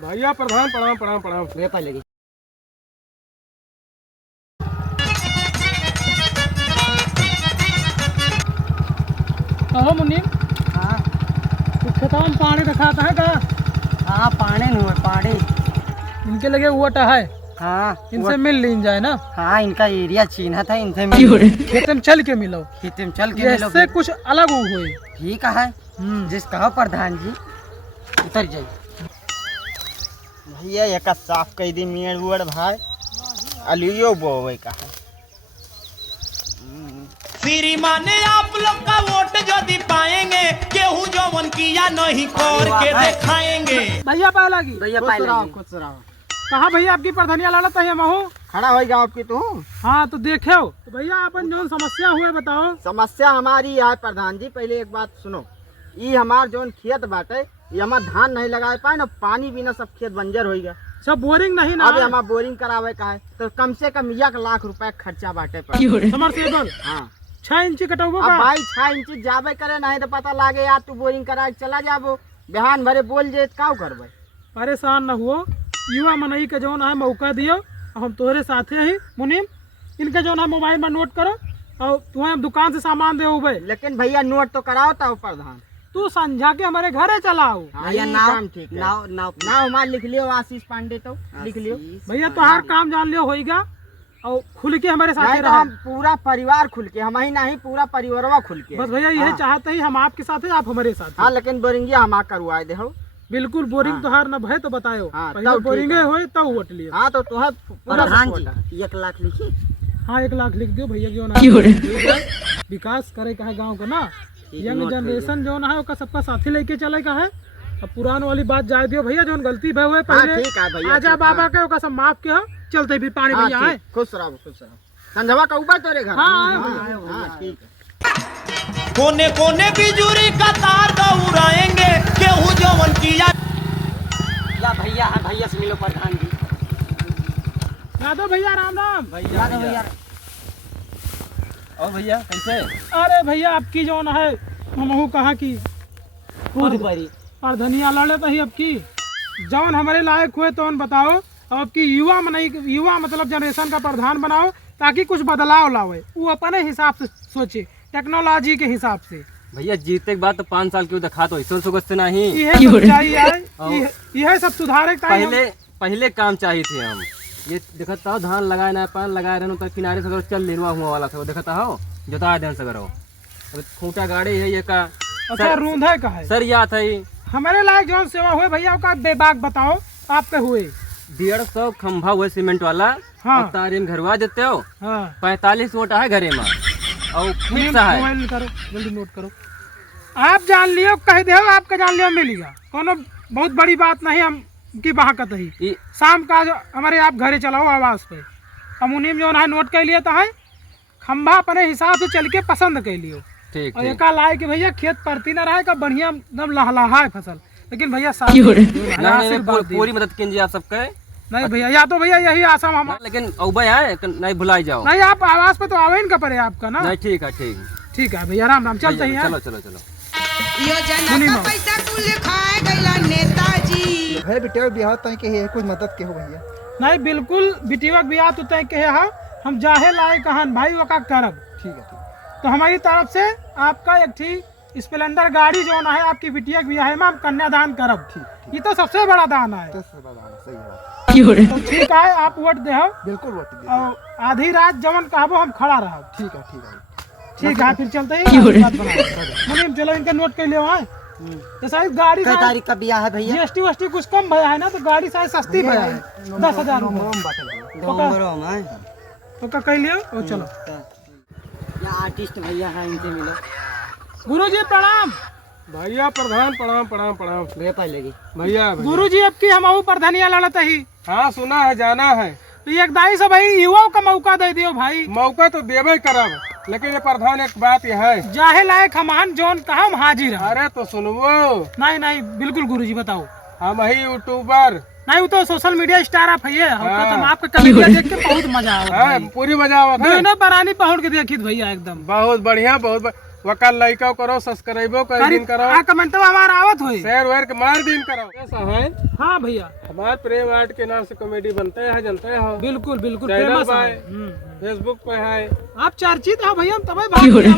भैया प्रधान प्रणाम प्रणाम प्रणाम। ले पहले कहो मुनीम। हाँ खेतों में पानी रखाता है का? हाँ पानी नहीं है पानी इनके लगे वोट है। हाँ इनसे मिल लीन जाए ना। हाँ इनका एरिया चिन्ह था इनसे मिल खेत में चल के मिलो। खेत में चल के मिलो इससे कुछ अलग हुए। ठीक है जिस कहो प्रधान जी उतर जाइए भैया एक साफ कई दिन मेड़ उड़ भाई अलियो बोवे का है। श्रीमान आप लोग का वोट यदि पाएंगे गेहूं जवन किया नहीं करके दिखाएंगे। भैया पहला की भैया खुश रहो पहले खुश रहो। कहा भैया आपकी प्रधानिया लड़त है महू। खड़ा हो जाओ आपकी तू। हाँ तो देखे हो तो भैया अपन जो समस्या हुए बताओ। समस्या हमारी है प्रधान जी, पहले एक बात सुनो। ये हमार जोन खेत बाटे ये हमार धान नहीं लगाए पाए ना, पानी बिना सब खेत बंजर हो गया। सब बोरिंग नहीं ना। अभी हमार बोरिंग करावे का है तो कम से कम 1 लाख रुपए खर्चा बाटे पर। समरसेबल हाँ 6 इंची कटोबो अब का। भाई 6 इंच जाबे करे नहीं तो पता लागे यार तू बोरिंग करा के चला जाबो बिहान भरे बोल जे का करबे। परेशान न हुओ, युवा मनई के जौन है मौका दियो, हम तोहरे साथे ही मुनीम। इनके जौन है मोबाइल में नोट करो और तुम्हें दुकान से सामान दे उबे। लेकिन भैया नोट तो कराओ था प्रधान। तू समझा के हमारे घरे चलाओ। भैया ये नाव काम ठीक है। नाव नाव नाम हमार लिख लियो आशीष पांडे तो लिख लियो। भैया तोहार काम जान लियो होइगा और खुल के हमारे साथ नहीं तो हम पूरा परिवार खुल के, हम ही नहीं पूरा परिवारवा खुल के। बस भैया यही चाहते ही हम आपके साथ है, आप हमारे साथ। हाँ लेकिन बोरिंगिया हम करवाए दे हो। बिल्कुल बोरिंग तोहार न भय तो बतायो। हाँ, पहले तब बोरिंग ठीक है। होए तब वोट लियो। हाँ तो तुम्हें पूरा प्रधान support है। जी 1 लाख लिखी। हाँ 1 लाख लिख दियो भैया जो ना विकास करे का है गाँव का ना। यंग जनरेशन जो ना है उसका सबका साथी लेके चले का है। अब पुरान वाली बात जाए दियो भैया, जो गलती भय हुए पहले ठीक है भैया, आजा ठीक बाबा है। के ओका सब माफ के हो। चलते भी पानी हाँ, भैया ठीक। आए। खुश रहो खुश रहो। संझवा का ऊपर तेरे घर। हाँ, हाँ ठीक है। कोने कोने बिजुरी का तार दौड़ाएंगे गेहूं जवन किया। या भैया है भैया से मिलो प्रधान जी। यादव भैया राम राम। भैया भैया और भैया कैसे? अरे भैया आपकी जो है हमहू कहा की खुद बरी और धनिया लड़े तो ही अब की जौन हमारे लायक हुए तो बताओ। अब की युवा में नहीं, युवा मतलब जनरेशन का प्रधान बनाओ ताकि कुछ बदलाव लावे। वो अपने हिसाब से सोचे, टेक्नोलॉजी के हिसाब से। भैया जीते के बाद तो 5 साल क्यों दिखा तो ऐसा सोच से नहीं। यह सच्चाई है, यह सब सुधारे का पहले काम चाहिए थे हम। ये देखता हो धान लगाए ना पान लगाए रहने तो किनारे से चल लेनवा हुआ वाला था देखता हो जोता देन से करो। अब खूंटा गाड़ी है ये का अच्छा रूंधे का है सर याद है। हमारे लायक जो सेवा हुए भैया का बेबाक बताओ आपके हुए। 150 खंभा हुए सीमेंट वाला। हाँ। और तारीम घरवा देते हो। हाँ 45 वोट है घरे में और फिक्स है। मोबाइल करो जल्दी नोट करो। आप जान लियो कह दे आपका जान लियो मिलेगा कोनो बहुत बड़ी बात नहीं। हम की बहाकत ही शाम का जो हमारे आप घरे चलाओ आवाज पे अमुनिम जो है नोट कर लिया तो है खंभा अपने हिसाब से चल के पसंद कर लियो। ठीक और ठीक। एक लाए कि भैया खेत परती ना रहे का बढ़िया एकदम लहलहा है फसल। लेकिन भैया नहीं, पूरी मदद कीजिए आप सबके। नहीं भैया या तो भैया यही आशा हम लेकिन औबे है नहीं भुलाई जाओ। नहीं आप आवाज पे तो आवे का पड़े आपका ना। नहीं ठीक है ठीक। ठीक है भैया राम राम चलते हैं। चलो चलो चलो। योजना का पैसा कुल खाए गइला नेताजी। घर बेटे बिहार तक के है कुछ मदद के हो भैया। नहीं बिल्कुल बिटिया बियाह तो तय के है हम जाहे लाए कहन भाई वका करब। ठीक है तो हमारी तरफ से आपका एक थी स्प्लेंडर गाड़ी जो ना है आपकी बिटिया बियाह में हम कन्यादान करब। ठीक ये तो सबसे बड़ा दान है। तो सही है तो ठीक है आप वोट दे बिल्कुल वोट दे। और आधी रात जवन कहबो हम खड़ा रहब। ठीक है ठीक है ठीक है फिर चलते हैं मुनीम चलो इनका नोट कर लियो है। तो शायद गाड़ी कई तारीख का ब्याह है भैया। जीएसटी वस्टी कुछ कम भया है ना तो गाड़ी शायद सस्ती भया है 10,000 रुपये तो का कह लियो और चलो। या आर्टिस्ट भैया है इनसे मिलो। गुरुजी प्रणाम। भैया प्रधान प्रणाम प्रणाम प्रणाम। ले पहले भैया गुरुजी अब की हम प्रधानिया लड़त ही। हाँ सुना है जाना है तो एक दाई से भाई युवाओं का मौका दे दियो भाई। मौका तो देवे करब लेकिन ये प्रधान एक बात ये है जाहे लायक हमान जोन कहा हम हाजिर हैं। अरे तो सुनवो नहीं नहीं बिल्कुल गुरुजी बताओ। हम ही यूट्यूबर नहीं वो तो सोशल मीडिया स्टार आप है हाँ। हम आपका कमेडिया देख के बहुत मजा हाँ, आवा पूरी मजा आवत है। दोनों परानी पहुंच के देखित भैया एकदम बहुत बढ़िया बहुत वकल लाइको करो, सब्सक्राइबो कर दिन करो, कमेंट हमारा आवत होई। शेयर वेयर के मार दिन करो। ऐसा है हाँ भैया, हमारे प्रेम आर्ट के नाम से कॉमेडी बनते हैं, जानते हो। बिल्कुल बिल्कुल चैनल फेमस पे है। फेसबुक पे है। आप चर्चित हो भैया, तब भाई।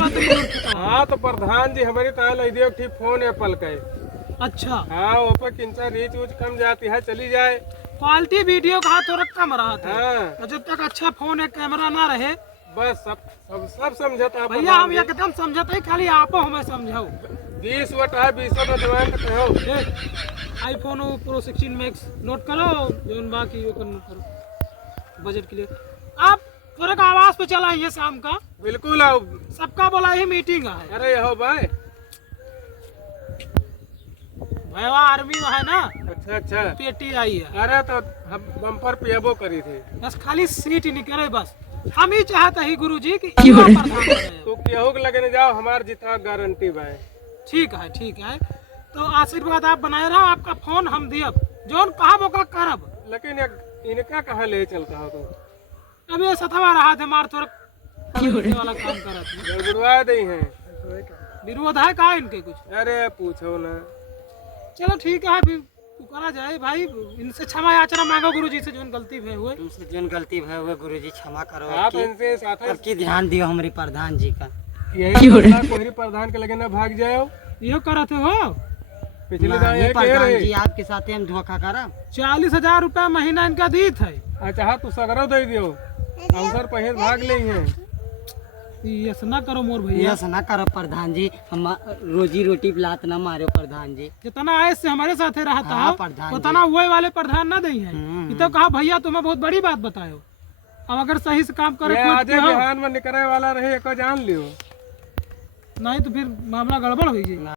हाँ तो प्रधान जी हमारी ताल दियो ठीक फोन एप्पल का है। अच्छा, हाँ ऊपर किंचा रीच उच कम जाती है, चली जाए। क्वालिटी वीडियो का थोड़ा कम रहा था। हाँ तो जब तक अच्छा फोन है, कैमरा ना रहे, बस सब समझता भैया हम एकदम समझते, खाली आप हमें समझाओ। 20 वट है, 20 वट जवान करते हो। आईफोन प्रो 16 मैक्स नोट करो, जो बाकी वो नोट करो बजट के लिए। आप थोड़ा का आवाज पे चला ये शाम का, बिल्कुल आओ। सबका बोला ही मीटिंग है। अरे हो भाई। भैया आर्मी में है ना, अच्छा अच्छा। पेटी आई है, अरे तो हम बम्पर पेबो करी थी। बस खाली सीट ही निकले। बस हम ही चाहते ही गुरुजी कि युवा प्रधान बने। तो केहू के लगे न जाओ, हमार जितना गारंटी भाई। ठीक है ठीक है, तो आशीर्वाद आप बनाए रहो। आपका फोन हम दियब, जोन कहा मौका करब। लेकिन इनका कहाँ ले चलता हो तुम? अब ये सतवा रहा थे, मार थोड़ा वाला काम करत है। गड़बड़वा दी हैं। विरोध है का इनके कुछ? अरे पूछो ना। चलो ठीक है, फिर करा जाए भाई। इनसे क्षमा याचना मांगो गुरुजी से, जो गलती भय हुए। तुमसे जो गलती भय हुए गुरुजी क्षमा करो। आप इनसे साथ अब की ध्यान दियो हमारे प्रधान जी का। यही कोहरी प्रधान के लगे ना भाग जाओ। यो करते हो पिछले दाव नहीं ये कह प्रधान रहे। जी, आपके साथ हम धोखा करब। 40,000 रुपया महीना इनका दी थे। अच्छा तू सगरो दे दियो, अवसर पहले भाग ले हैं। ये ना करो मोर भैया, यस ना करो प्रधान जी, हम रोजी रोटी लात ना मारो प्रधान जी। जितना आय से हमारे साथ रहता हाँ, है, प्रधान जी। उतना वो वाले प्रधान ना दे है। ये तो कहा भैया तुम्हें बहुत बड़ी बात बतायो, अब अगर सही से काम करे ये कोई आजे तो हो। बिहान में निकले वाला रहे, एको जान लियो। नहीं तो फिर मामला गड़बड़ हो जाए।